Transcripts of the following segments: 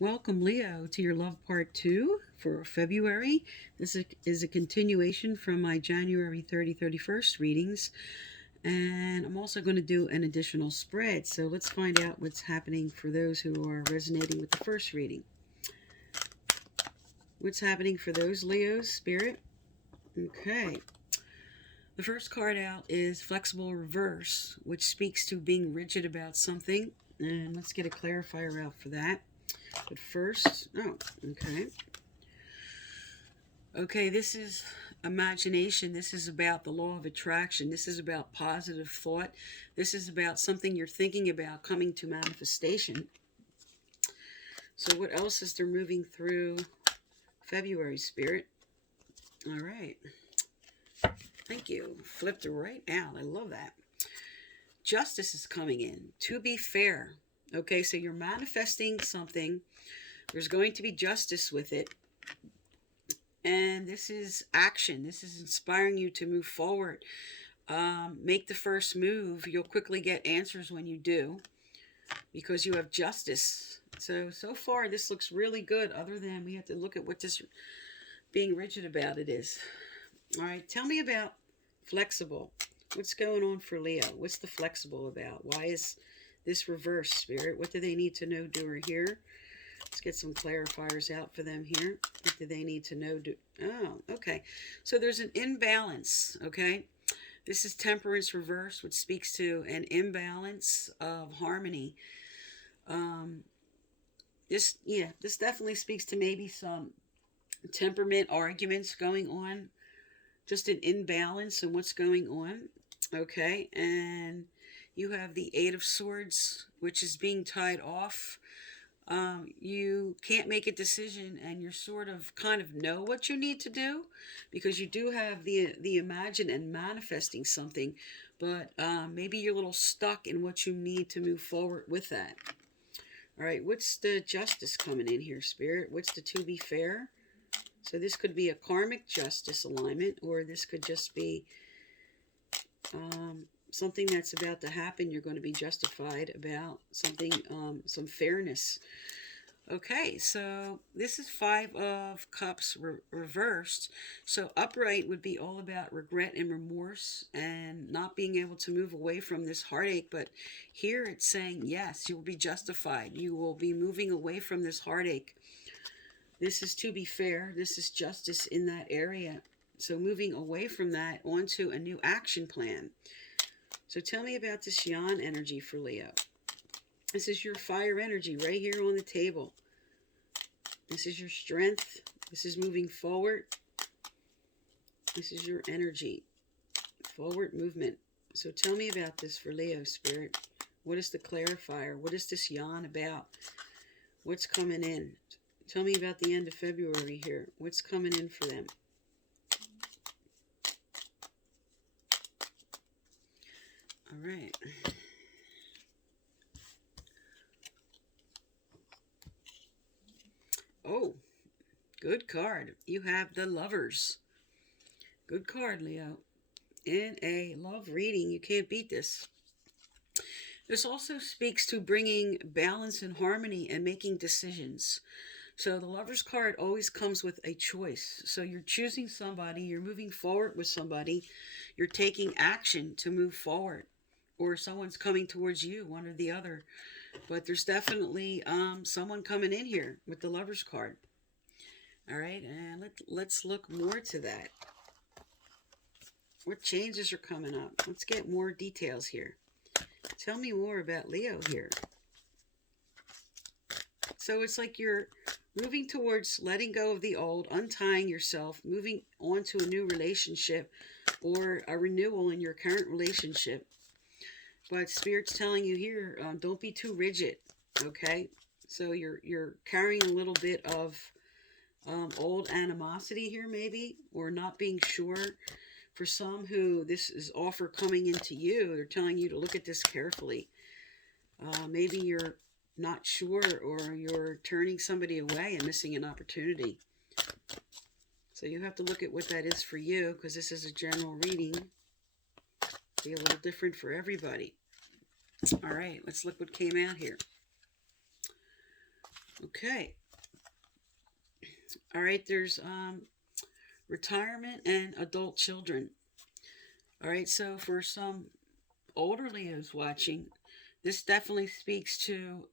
Welcome, Leo, to your love part 2 for February. This is a continuation from my January 31st readings. And I'm also going to do an additional spread. So let's find out what's happening for those who are resonating with the first reading. What's happening for those Leos, Spirit? Okay. The first card out is Flexible Reverse, which speaks to being rigid about something. And let's get a clarifier out for that. But first, okay. Okay, this is imagination. This is about the law of attraction. This is about positive thought. This is about something you're thinking about coming to manifestation. So what else is there moving through February, Spirit? All right. Thank you. Flipped it right out. I love that. Justice is coming in. To be fair. Okay, so you're manifesting something. There's going to be justice with it. And this is action. This is inspiring you to move forward. Make the first move. You'll quickly get answers when you do, because you have justice. So far, this looks really good, other than we have to look at what this being rigid about it is. All right, tell me about flexible. What's going on for Leo? What's the flexible about? Why is this reverse, Spirit? What do they need to know, do, or hear? Let's get some clarifiers out for them here. What do they need to know? Okay. So there's an imbalance, okay? This is temperance reverse, which speaks to an imbalance of harmony. This definitely speaks to maybe some temperament arguments going on. Just an imbalance in what's going on, okay? And you have the Eight of Swords, which is being tied off. You can't make a decision, and you're sort of kind of know what you need to do, because you do have the imagine and manifesting something, but maybe you're a little stuck in what you need to move forward with that. All right, what's the justice coming in here, Spirit? What's the to be fair? So this could be a karmic justice alignment, or this could just be something that's about to happen. You're going to be justified about something, some fairness. Okay, so this is Five of Cups reversed. So upright would be all about regret and remorse and not being able to move away from this heartache. But here it's saying, yes, you will be justified. You will be moving away from this heartache. This is to be fair. This is justice in that area. So moving away from that onto a new action plan. So tell me about this Yan energy for Leo. This is your fire energy right here on the table. This is your strength. This is moving forward. This is your energy. Forward movement. So tell me about this for Leo, Spirit. What is the clarifier? What is this Yan about? What's coming in? Tell me about the end of February here. What's coming in for them? All right. Oh, good card. You have the Lovers. Good card, Leo. In a love reading, you can't beat this. This also speaks to bringing balance and harmony and making decisions. So the Lover's card always comes with a choice. So you're choosing somebody, you're moving forward with somebody, you're taking action to move forward, or someone's coming towards you, one or the other. But there's definitely someone coming in here with the Lover's card. All right, and let's look more to that. What changes are coming up? Let's get more details here. Tell me more about Leo here. So it's like you're moving towards letting go of the old, untying yourself, moving on to a new relationship or a renewal in your current relationship. But Spirit's telling you here, don't be too rigid, okay? So you're carrying a little bit of old animosity here, maybe, or not being sure. For some who this is offer coming into you, they're telling you to look at this carefully. Maybe you're not sure, or you're turning somebody away and missing an opportunity. So you have to look at what that is for you, because this is a general reading. Be a little different for everybody. All right, let's look what came out here. Okay. All right, there's retirement and adult children. All right, so for some older Leos watching, this definitely speaks to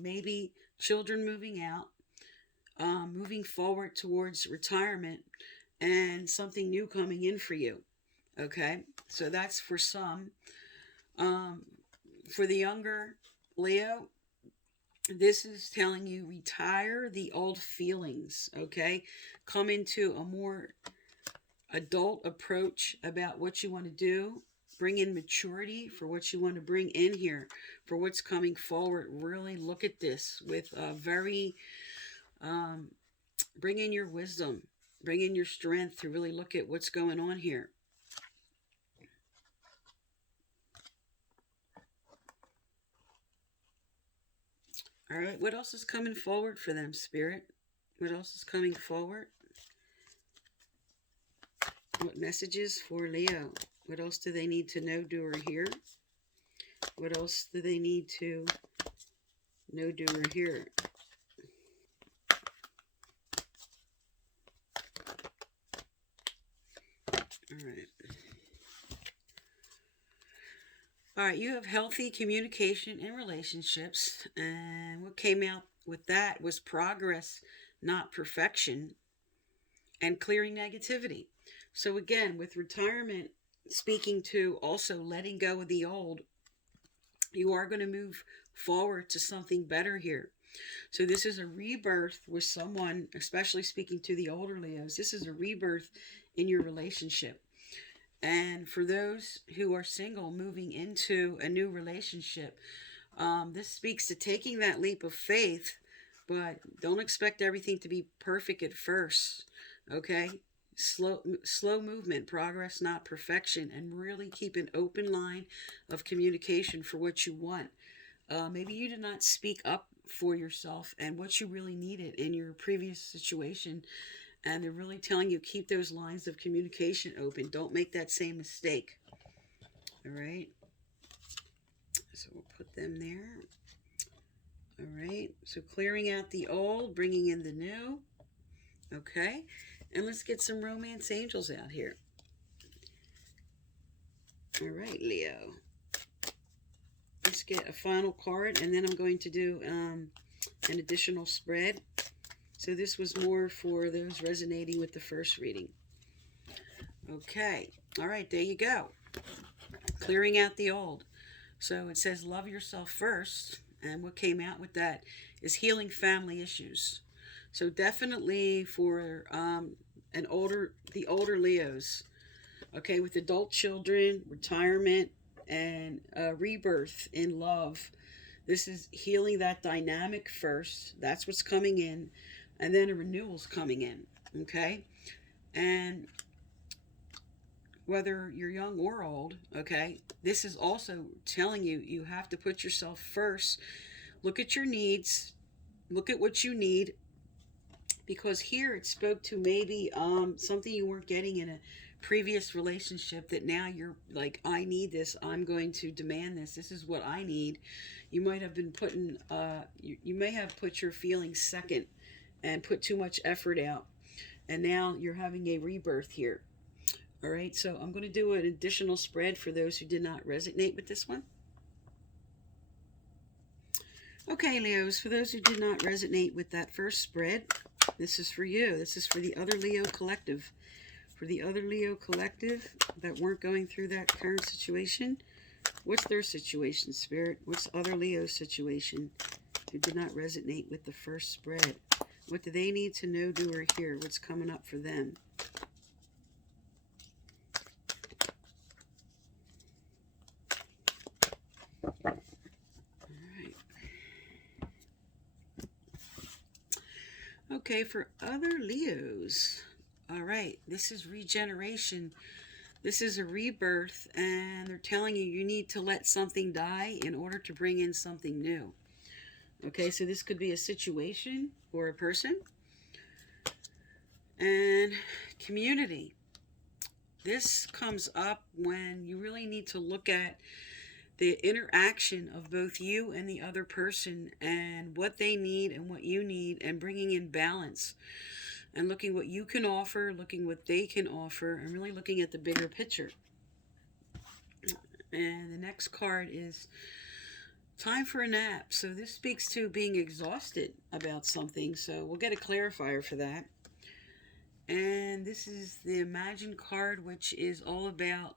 maybe children moving out, moving forward towards retirement, and something new coming in for you. Okay, so that's for some. Um, for the younger Leo, this is telling you retire the old feelings. Okay, come into a more adult approach about what you want to do. Bring in maturity for what you want to bring in here, for what's coming forward. Really look at this with a very, um, bring in your wisdom, bring in your strength to really look at what's going on here. All right, what else is coming forward for them, Spirit? What else is coming forward? What messages for Leo? What else do they need to know, do, or hear? What else do they need to know, do, or hear? All right. All right, you have healthy communication in relationships. And what came out with that was progress, not perfection, and clearing negativity. So, again, with retirement, speaking to also letting go of the old, you are going to move forward to something better here. So this is a rebirth with someone, especially speaking to the older Leos. This is a rebirth in your relationship. And for those who are single, moving into a new relationship, this speaks to taking that leap of faith, but don't expect everything to be perfect at first. Okay, slow movement, progress, not perfection, and really keep an open line of communication for what you want. Maybe you did not speak up for yourself and what you really needed in your previous situation, and they're really telling you keep those lines of communication open. Don't make that same mistake. All right, so we'll put them there. All right, so clearing out the old, bringing in the new. Okay, and let's get some romance angels out here. All right, Leo. Let's get a final card, and then I'm going to do an additional spread. So this was more for those resonating with the first reading. Okay. All right, there you go. Clearing out the old. So it says love yourself first. And what came out with that is healing family issues. So definitely for the older Leos, okay, with adult children, retirement, and rebirth in love. This is healing that dynamic first. That's what's coming in. And then a renewal's coming in. Okay. And whether you're young or old, okay, this is also telling you you have to put yourself first. Look at your needs. Look at what you need. Because here it spoke to maybe something you weren't getting in a previous relationship that now you're like, I need this. I'm going to demand this. This is what I need. You might have been putting, you may have put your feelings second and put too much effort out. And now you're having a rebirth here. All right, so I'm going to do an additional spread for those who did not resonate with this one. Okay, Leos, for those who did not resonate with that first spread, this is for you. This is for the other Leo collective. For the other Leo collective that weren't going through that current situation, what's their situation, Spirit? What's other Leo's situation who did not resonate with the first spread? What do they need to know, do, or hear? What's coming up for them? Okay, for other Leos, all right, this is regeneration. This is a rebirth, and they're telling you you need to let something die in order to bring in something new. Okay, so this could be a situation or a person. And community. This comes up when you really need to look at the interaction of both you and the other person, and what they need and what you need, and bringing in balance and looking what you can offer, looking what they can offer, and really looking at the bigger picture. And the next card is time for a nap. So this speaks to being exhausted about something. So we'll get a clarifier for that. And this is the Imagine card, which is all about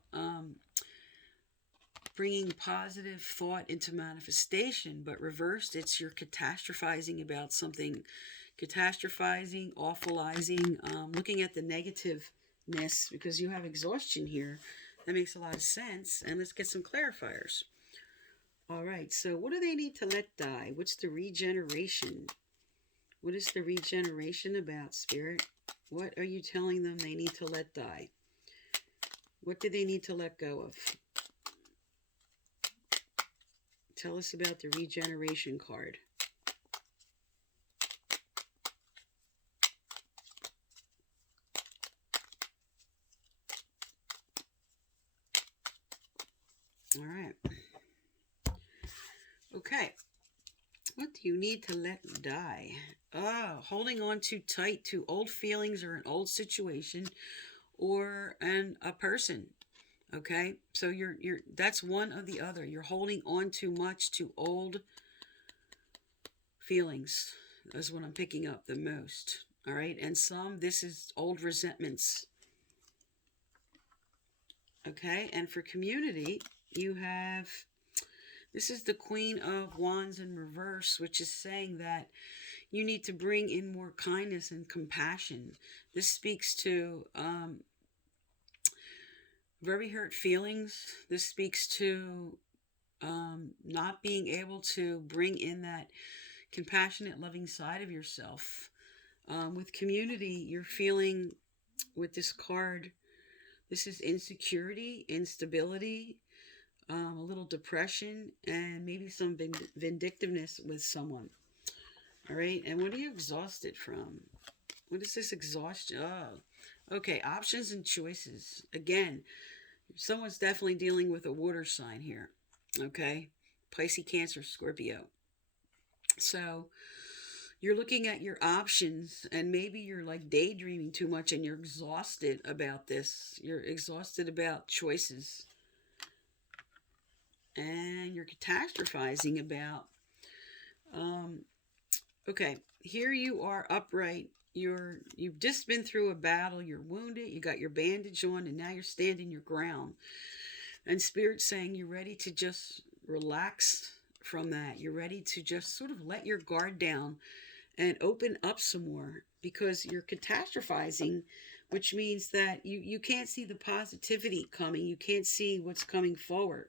bringing positive thought into manifestation, but reversed, it's you're catastrophizing about something, catastrophizing, awfulizing, looking at the negativeness, because you have exhaustion here. That makes a lot of sense. And let's get some clarifiers. All right, so what do they need to let die? What's the regeneration? What is the regeneration about, Spirit? What are you telling them they need to let die? What do they need to let go of? Tell us about the regeneration card. All right. Okay. What do you need to let die? Holding on too tight to old feelings or an old situation or a person. Okay, so you're that's one or the other. You're holding on too much to old feelings. That's what I'm picking up the most. All right, and this is old resentments. Okay, and for community, you have, this is the Queen of Wands in reverse, which is saying that you need to bring in more kindness and compassion. This speaks to very hurt feelings. This speaks to not being able to bring in that compassionate, loving side of yourself. With community, you're feeling, with this card, this is insecurity, instability, a little depression, and maybe some vindictiveness with someone. All right, and what are you exhausted from? What is this exhaustion? Oh, okay, options and choices. Again, someone's definitely dealing with a water sign here. Okay, Pisces, Cancer, Scorpio. So you're looking at your options, and maybe you're like daydreaming too much and you're exhausted about this. You're exhausted about choices. And you're catastrophizing about, okay, here you are upright. You've just been through a battle. You're wounded. You got your bandage on, and now you're standing your ground. And Spirit's saying you're ready to just relax from that. You're ready to just sort of let your guard down and open up some more, because you're catastrophizing, which means that you can't see the positivity coming. You can't see what's coming forward.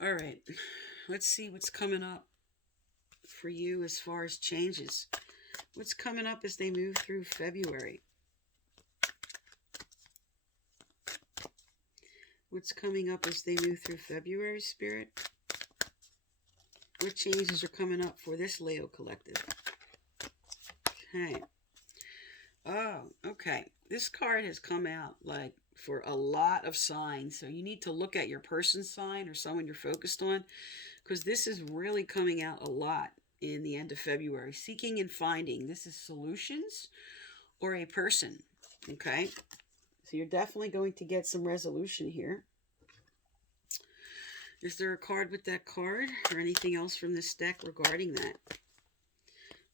All right, let's see what's coming up for you as far as changes. What's coming up as they move through February? What's coming up as they move through February, Spirit? What changes are coming up for this Leo collective? Okay. Oh, okay. This card has come out like for a lot of signs. So you need to look at your person's sign or someone you're focused on, because this is really coming out a lot in the end of February. Seeking and finding. This is solutions or a person. Okay. So you're definitely going to get some resolution here. Is there a card with that card or anything else from this deck regarding that?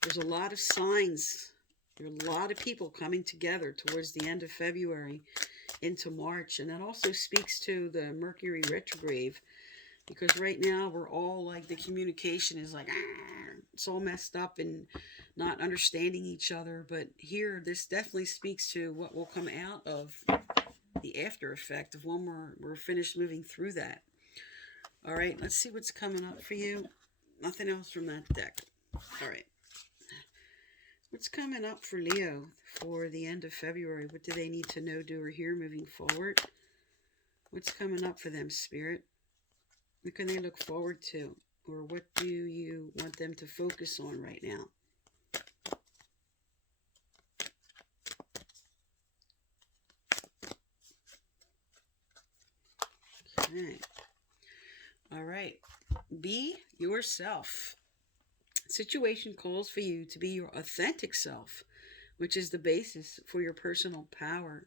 There's a lot of signs. There are a lot of people coming together towards the end of February into March. And that also speaks to the Mercury retrograde, because right now we're all like, the communication is like, it's all messed up and not understanding each other. But here, this definitely speaks to what will come out of the after effect of when we're finished moving through that. All right, let's see what's coming up for you. Nothing else from that deck. All right. What's coming up for Leo for the end of February? What do they need to know, do, or hear moving forward? What's coming up for them, Spirit? What can they look forward to? Or what do you want them to focus on right now? Okay. All right. Be yourself. Situation calls for you to be your authentic self, which is the basis for your personal power.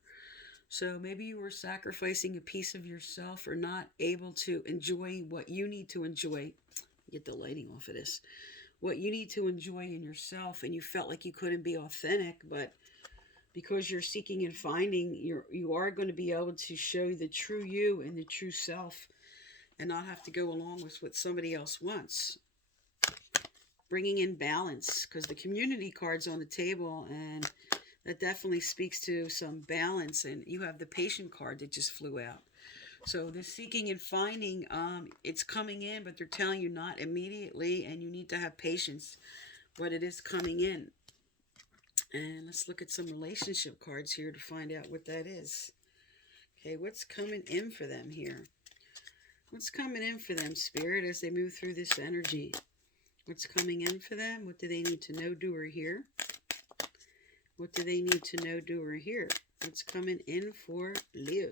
So maybe you were sacrificing a piece of yourself or not able to enjoy what you need to enjoy. Get the lighting off of this. What you need to enjoy in yourself, and you felt like you couldn't be authentic, but because you're seeking and finding, you are going to be able to show the true you and the true self, and not have to go along with what somebody else wants. Bringing in balance, because the community card's on the table, and that definitely speaks to some balance. And you have the patient card that just flew out. So this seeking and finding, it's coming in, but they're telling you not immediately, and you need to have patience when it is coming in. And let's look at some relationship cards here to find out what that is. Okay, what's coming in for them here? What's coming in for them, Spirit, as they move through this energy? What's coming in for them? What do they need to know, do, or hear? What do they need to know, do, or hear? What's coming in for Leo?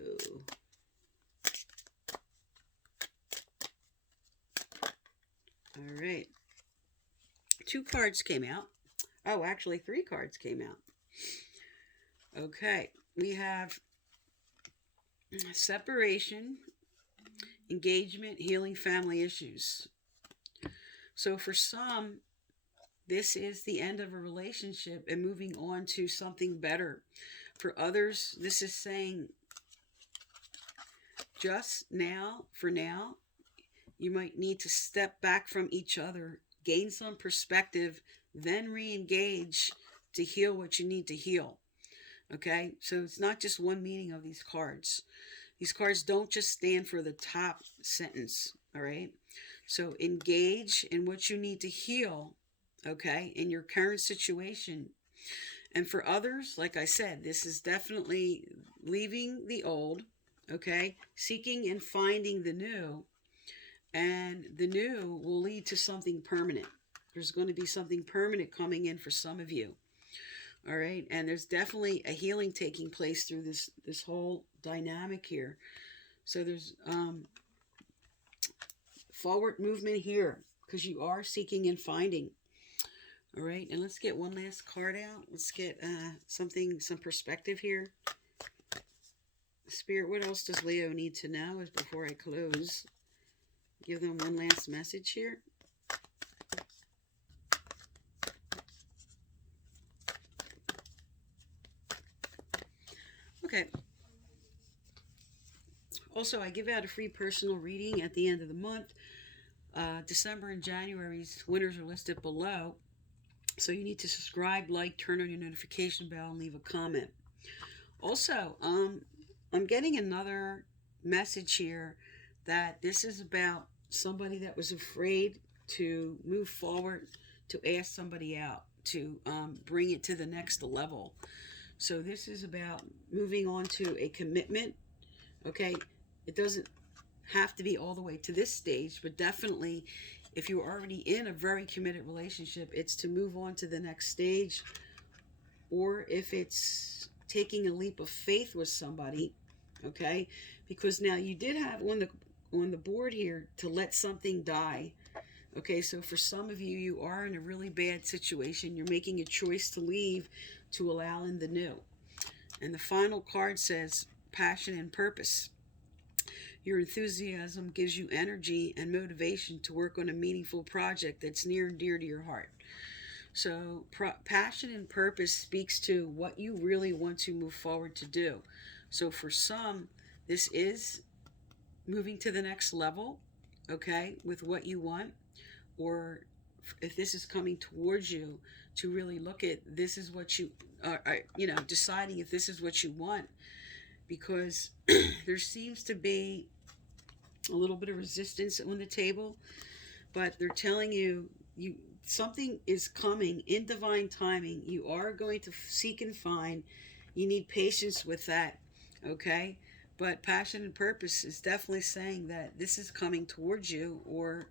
All right. 2 cards came out. Oh, actually 3 cards came out. Okay. We have separation, engagement, healing family issues. So for some, this is the end of a relationship and moving on to something better. For others, this is saying just now, for now, you might need to step back from each other, gain some perspective, then re-engage to heal what you need to heal. Okay, so it's not just one meaning of these cards. These cards don't just stand for the top sentence, all right? So engage in what you need to heal, okay, in your current situation. And for others, like I said, this is definitely leaving the old, okay, seeking and finding the new, and the new will lead to something permanent. There's going to be something permanent coming in for some of you. All right, and there's definitely a healing taking place through this whole dynamic here. So there's forward movement here because you are seeking and finding. All right, and let's get one last card out. Let's get some perspective here. Spirit, what else does Leo need to know before I close? Give them one last message here. Okay. Also, I give out a free personal reading at the end of the month. December and January's winners are listed below. So you need to subscribe, like, turn on your notification bell, and leave a comment. Also, I'm getting another message here that this is about somebody that was afraid to move forward, to ask somebody out, to bring it to the next level. So this is about moving on to a commitment, okay? It doesn't have to be all the way to this stage, but definitely if you're already in a very committed relationship, it's to move on to the next stage. Or if it's taking a leap of faith with somebody, okay? Because now you did have on the board here to let something die. Okay, so for some of you, you are in a really bad situation. You're making a choice to leave to allow in the new. And the final card says passion and purpose. Your enthusiasm gives you energy and motivation to work on a meaningful project that's near and dear to your heart. So passion and purpose speaks to what you really want to move forward to do. So for some, this is moving to the next level, okay, with what you want. Or if this is coming towards you, to really look at this is what you are, deciding if this is what you want. Because there seems to be a little bit of resistance on the table, but they're telling you something is coming in divine timing. You are going to seek and find. You need patience with that, okay? But passion and purpose is definitely saying that this is coming towards you, or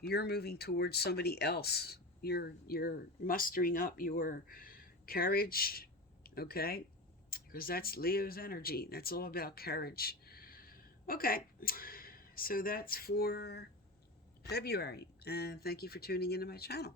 you're moving towards somebody else. You're mustering up your courage, okay? Because that's Leo's energy. That's all about courage. Okay. So that's for February. And thank you for tuning into my channel.